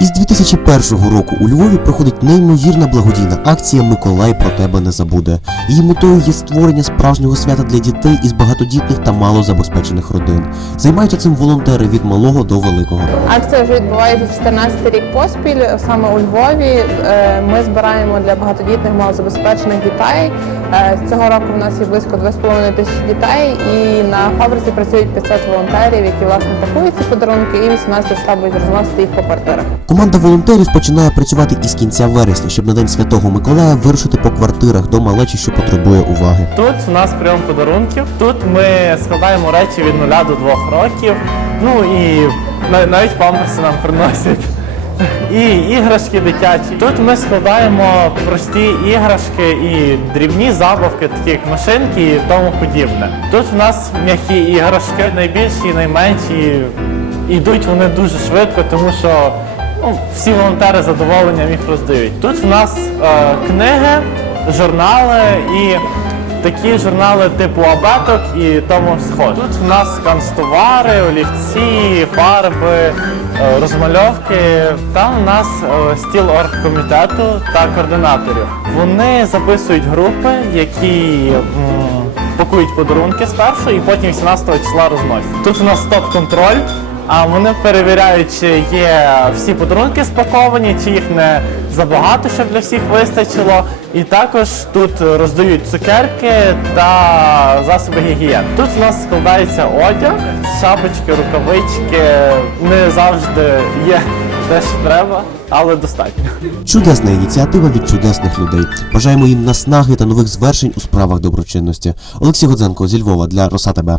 Із 2001 року у Львові проходить неймовірна благодійна акція Миколай про тебе не забуде. Її метою є створення справжнього свята для дітей із багатодітних та малозабезпечених родин. Займаються цим волонтери від малого до великого. Акція вже відбувається 14 рік поспіль. Саме у Львові Е, ми збираємо для багатодітних малозабезпечених дітей. Е, Цього року в нас є близько 2,5 тисячі дітей, і на фабриці працюють 500 волонтерів, які власне пакують ці подарунки, і 18 числа будуть розносити їх по квартирах. Команда волонтерів починає працювати із кінця вересня, щоб на день Святого Миколая вирушити по квартирах до малечі, що потребує уваги. Тут у нас прийом подарунків. Тут ми складаємо речі від 0 до 2 років. Ну і навіть памперси нам приносять. І іграшки дитячі. Тут ми складаємо прості іграшки і дрібні забавки, такі як машинки і тому подібне. Тут в нас м'які іграшки, найбільші, і найменші. Йдуть вони дуже швидко, тому що всі волонтери задоволенням їх роздають. Тут в нас е, книги, журнали і такі журнали типу абеток і тому схоже. Тут в нас канцтовари, олівці, фарби, е, розмальовки. Там у нас е, стіл оргкомітету та координаторів. Вони записують групи, які м, пакують подарунки спершу і потім 18 числа розносять. Тут у нас стоп-контроль. А вони перевіряють, чи є всі подарунки спаковані, чи їх не забагато, щоб для всіх вистачило. І також тут роздають цукерки та засоби гігієни. Тут у нас складається одяг, шапочки, рукавички. Не завжди є те, що треба, але достатньо. Чудесна ініціатива від чудесних людей. Бажаємо їм наснаги та нових звершень у справах доброчинності. Олексій Годзенко зі Львова для Роса ТБ.